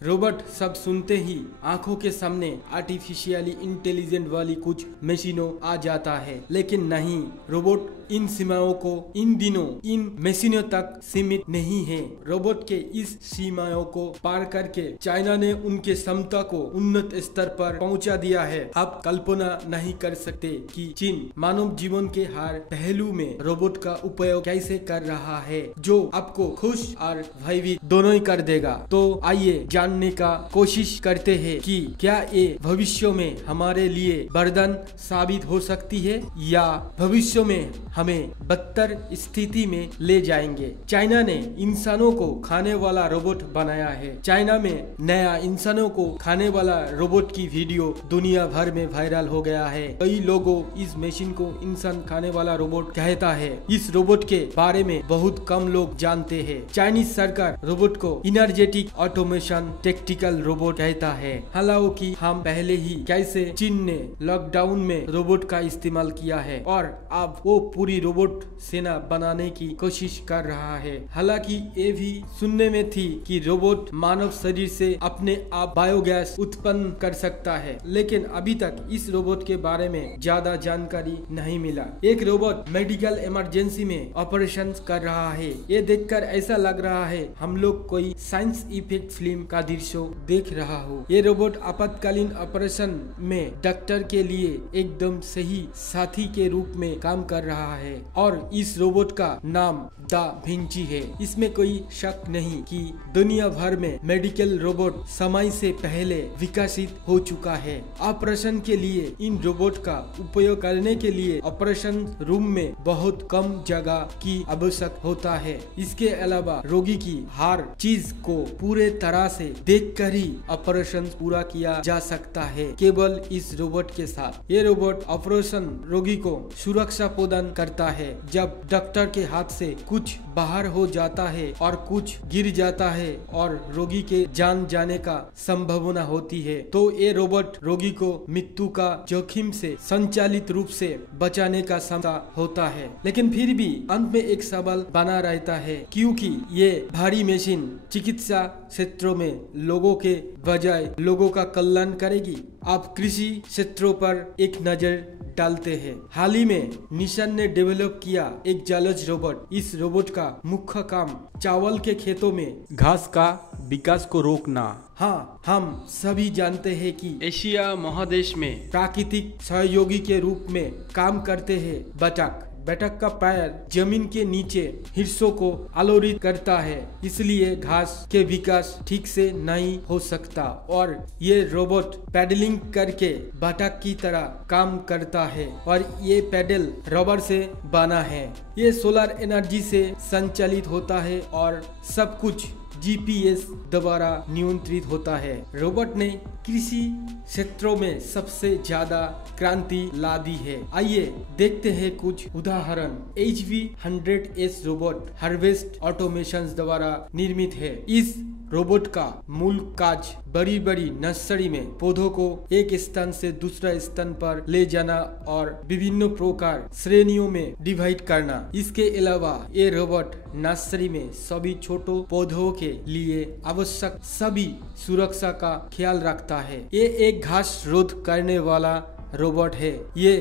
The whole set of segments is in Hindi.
रोबोट सब सुनते ही आंखों के सामने आर्टिफिशियली इंटेलिजेंट वाली कुछ मशीनों आ जाता है, लेकिन नहीं, रोबोट इन सीमाओं को इन दिनों इन मशीनों तक सीमित नहीं है। रोबोट के इस सीमाओं को पार करके चाइना ने उनके क्षमता को उन्नत स्तर पर पहुंचा दिया है। आप कल्पना नहीं कर सकते कि चीन मानव जीवन के हर पहलू में रोबोट का उपयोग कैसे कर रहा है, जो आपको खुश और भयभीत दोनों ही कर देगा। तो आइए जानने का कोशिश करते हैं कि क्या ये भविष्य में हमारे लिए वरदान साबित हो सकती है या भविष्य में हमें बदतर स्थिति में ले जाएंगे। चाइना ने इंसानों को खाने वाला रोबोट बनाया है। चाइना में नया इंसानों को खाने वाला रोबोट की वीडियो दुनिया भर में वायरल हो गया है। कई लोगों इस मशीन को इंसान खाने वाला रोबोट कहता है। इस रोबोट के बारे में बहुत कम लोग जानते हैं। चाइनीज सरकार रोबोट को इनर्जेटिक ऑटोमेशन टैक्टिकल रोबोट कहता है। हालांकि हम पहले ही कैसे चीन ने लॉकडाउन में रोबोट का इस्तेमाल किया है और अब वो पूरी रोबोट सेना बनाने की कोशिश कर रहा है। हालांकि ये भी सुनने में थी कि रोबोट मानव शरीर से अपने आप बायोगैस उत्पन्न कर सकता है, लेकिन अभी तक इस रोबोट के बारे में ज्यादा जानकारी नहीं मिला। एक रोबोट मेडिकल इमरजेंसी में ऑपरेशन कर रहा है। ये देखकर ऐसा लग रहा है हम लोग कोई साइंस इफेक्ट फिल्म का दृश्य देख रहा हो। ये रोबोट आपातकालीन ऑपरेशन में डॉक्टर के लिए एकदम सही साथी के रूप में काम कर रहा है और इस रोबोट का नाम दा विंची है। इसमें कोई शक नहीं कि दुनिया भर में मेडिकल रोबोट समय से पहले विकसित हो चुका है। ऑपरेशन के लिए इन रोबोट का उपयोग करने के लिए ऑपरेशन रूम में बहुत कम जगह की आवश्यक होता है। इसके अलावा रोगी की हर चीज को पूरे तरह से देखकर ही ऑपरेशन पूरा किया जा सकता है केवल इस रोबोट के साथ। ये रोबोट ऑपरेशन रोगी को सुरक्षा प्रदान करता है। जब डॉक्टर के हाथ से कुछ बाहर हो जाता है और कुछ गिर जाता है और रोगी के जान जाने का संभावना होती है, तो ये रोबोट रोगी को मृत्यु का जोखिम से संचालित रूप से बचाने का क्षमता होता है। लेकिन फिर भी अंत में एक सवाल बना रहता है, क्योंकि ये भारी मशीन चिकित्सा क्षेत्रों में लोगों के बजाय लोगों का कल्याण करेगी। आप कृषि क्षेत्रों पर एक नजर डालते हैं। हाल ही में निशान ने डेवलप किया एक जलज रोबोट। इस रोबोट का मुख्य काम चावल के खेतों में घास का विकास को रोकना। हाँ, हम सभी जानते हैं कि एशिया महादेश में प्राकृतिक सहयोगी के रूप में काम करते हैं बतख। बतख का पैर जमीन के नीचे हिस्सों को आलोड़ित करता है, इसलिए घास के विकास ठीक से नहीं हो सकता और ये रोबोट पैडलिंग करके बतख की तरह काम करता है और ये पैडल रबर से बना है। ये सोलर एनर्जी से संचालित होता है और सब कुछ GPS द्वारा नियंत्रित होता है। रोबोट ने कृषि क्षेत्रों में सबसे ज्यादा क्रांति ला दी है। आइए देखते हैं कुछ उदाहरण। HV100S रोबोट हार्वेस्ट ऑटोमेशन द्वारा निर्मित है। इस रोबोट का मूल काज बड़ी बड़ी नर्सरी में पौधों को एक स्थान से दूसरा स्थान पर ले जाना और विभिन्न प्रकार श्रेणियों में डिवाइड करना। इसके अलावा ये रोबोट नर्सरी में सभी छोटे पौधों के लिए आवश्यक सभी सुरक्षा का ख्याल रखता है। ये एक घास रोध करने वाला रोबोट है। ये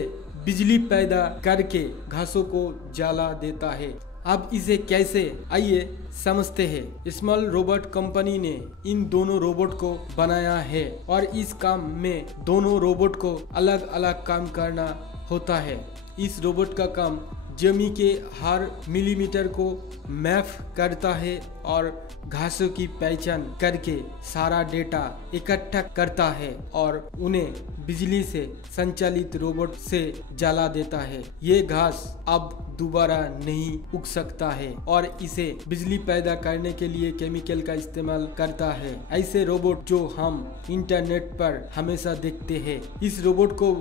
बिजली पैदा करके घासों को जला देता है। अब इसे कैसे, आइए समझते हैं। स्मॉल रोबोट कंपनी ने इन दोनों रोबोट को बनाया है और इस काम में दोनों रोबोट को अलग अलग काम करना होता है। इस रोबोट का काम जमीन के हर मिलीमीटर को मैप करता है और घासों की पहचान करके सारा डेटा इकट्ठा करता है और उन्हें बिजली से संचालित रोबोट से जला देता है। ये घास अब दोबारा नहीं उग सकता है और इसे बिजली पैदा करने के लिए केमिकल का इस्तेमाल करता है। ऐसे रोबोट जो हम इंटरनेट पर हमेशा देखते हैं। इस रोबोट को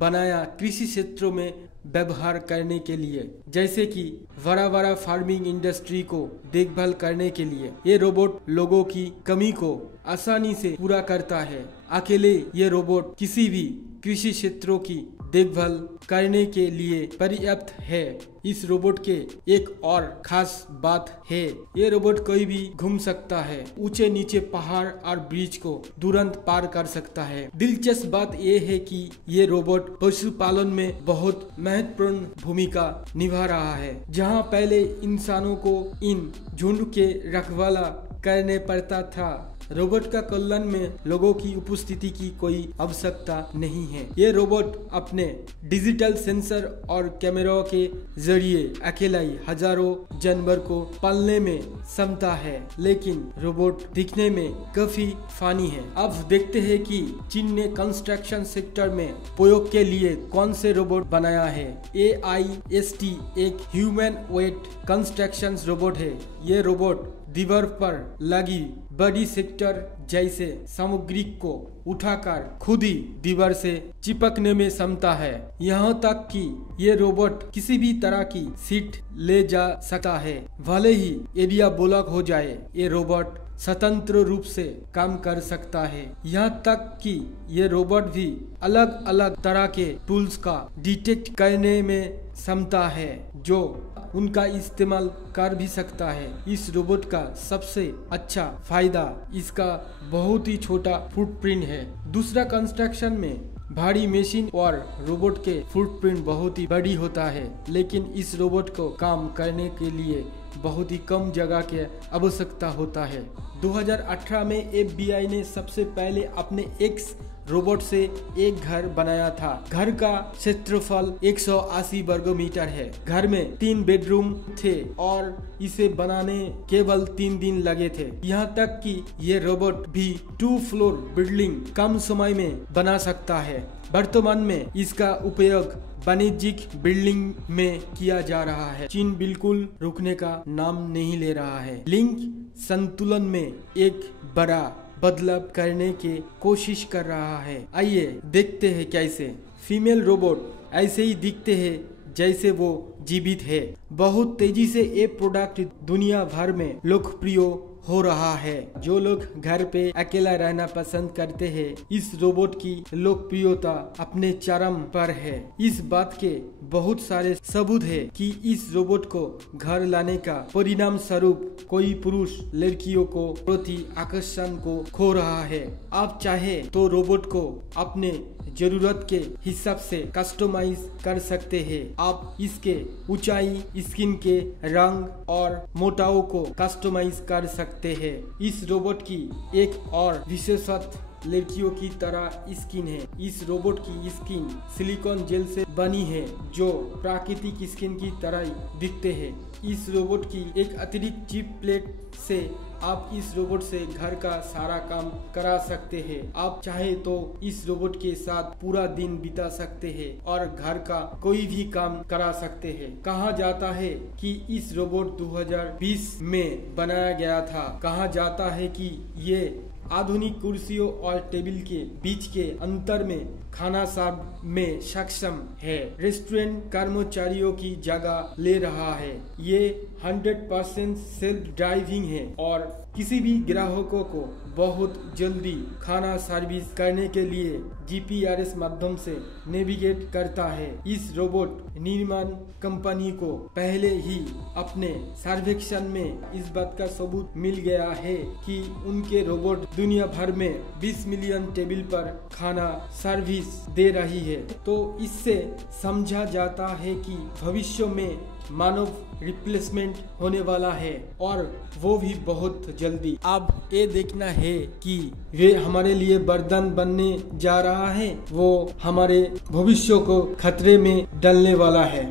बनाया कृषि क्षेत्रों में व्यवहार करने के लिए, जैसे कि बड़ा बड़ा फार्मिंग इंडस्ट्री को देखभाल करने के लिए। ये रोबोट लोगों की कमी को आसानी से पूरा करता है। अकेले ये रोबोट किसी भी कृषि क्षेत्रों की देखभाल करने के लिए पर्याप्त है। इस रोबोट के एक और खास बात है, ये रोबोट कोई भी घूम सकता है, ऊंचे नीचे पहाड़ और ब्रिज को तुरंत पार कर सकता है। दिलचस्प बात ये है कि ये रोबोट पशुपालन में बहुत महत्वपूर्ण भूमिका निभा रहा है। जहां पहले इंसानों को इन झुंड के रखवाला करने पड़ता था, रोबोट का कल्याण में लोगों की उपस्थिति की कोई आवश्यकता नहीं है। ये रोबोट अपने डिजिटल सेंसर और कैमरों के जरिए अकेला ही हजारों जानवर को पालने में क्षमता है, लेकिन रोबोट दिखने में काफी फनी है। अब देखते हैं कि चीन ने कंस्ट्रक्शन सेक्टर में प्रयोग के लिए कौन से रोबोट बनाया है। AIST एक ह्यूमन वेट कंस्ट्रक्शन रोबोट है। ये रोबोट दीवार पर लगी बड़ी सेक्टर जैसे सामग्री को उठाकर खुद ही दीवार से चिपकने में क्षमता है। यहाँ तक कि ये रोबोट किसी भी तरह की सीट ले जा सकता है, भले ही एरिया ब्लॉक हो जाए। ये रोबोट स्वतंत्र रूप से काम कर सकता है। यहाँ तक कि ये रोबोट भी अलग अलग तरह के टूल्स का डिटेक्ट करने में क्षमता है, जो उनका इस्तेमाल कर भी सकता है। इस रोबोट का सबसे अच्छा फायदा इसका बहुत ही छोटा फुटप्रिंट है। दूसरा, कंस्ट्रक्शन में भारी मशीन और रोबोट के फुटप्रिंट बहुत ही बड़ी होता है, लेकिन इस रोबोट को काम करने के लिए बहुत ही कम जगह की आवश्यकता होता है। 2018 में FBI ने सबसे पहले अपने एक्स रोबोट से एक घर बनाया था। घर का क्षेत्रफल 180 वर्ग मीटर है। घर में 3 बेडरूम थे और इसे बनाने केवल 3 दिन लगे थे। यहाँ तक कि ये रोबोट भी 2 फ्लोर बिल्डिंग कम समय में बना सकता है। वर्तमान में इसका उपयोग वाणिज्यिक बिल्डिंग में किया जा रहा है। चीन बिल्कुल रुकने का नाम नहीं ले रहा है। लिंग संतुलन में एक बड़ा बदलाव करने की कोशिश कर रहा है। आइए देखते हैं कैसे। फीमेल रोबोट ऐसे ही दिखते हैं जैसे वो जीवित है। बहुत तेजी से ये प्रोडक्ट दुनिया भर में लोकप्रिय हो रहा है। जो लोग घर पे अकेला रहना पसंद करते हैं, इस रोबोट की लोकप्रियता अपने चरम पर है। इस बात के बहुत सारे सबूत है कि इस रोबोट को घर लाने का परिणाम स्वरूप कोई पुरुष लड़कियों को प्रति आकर्षण को खो रहा है। आप चाहे तो रोबोट को अपने जरूरत के हिसाब से कस्टमाइज कर सकते हैं। आप इसके ऊंचाई, स्किन के रंग और मोटाई को कस्टमाइज कर सकते हैं। इस रोबोट की एक और विशेषता लड़कियों की तरह स्किन है। इस रोबोट की स्किन सिलिकॉन जेल से बनी है, जो प्राकृतिक स्किन की तरह दिखते हैं। इस रोबोट की एक अतिरिक्त चिप प्लेट से आप इस रोबोट से घर का सारा काम करा सकते हैं। आप चाहे तो इस रोबोट के साथ पूरा दिन बिता सकते हैं और घर का कोई भी काम करा सकते हैं। कहा जाता है कि इस रोबोट 2020 में बनाया गया था। कहा जाता है कि ये आधुनिक कुर्सियों और टेबल के बीच के अंतर में खाना सर्व में सक्षम है। रेस्टोरेंट कर्मचारियों की जगह ले रहा है। ये 100% सेल्फ ड्राइविंग है और किसी भी ग्राहकों को बहुत जल्दी खाना सर्विस करने के लिए GPRS माध्यम से नेविगेट करता है। इस रोबोट निर्माण कंपनी को पहले ही अपने सर्वेक्षण में इस बात का सबूत मिल गया है कि उनके रोबोट दुनिया भर में 20 मिलियन टेबल पर खाना सर्विस दे रही है। तो इससे समझा जाता है कि भविष्य में मानव रिप्लेसमेंट होने वाला है और वो भी बहुत जल्दी। अब ये देखना है कि वे हमारे लिए वरदान बनने जा रहा है, वो हमारे भविष्य को खतरे में डालने वाला है।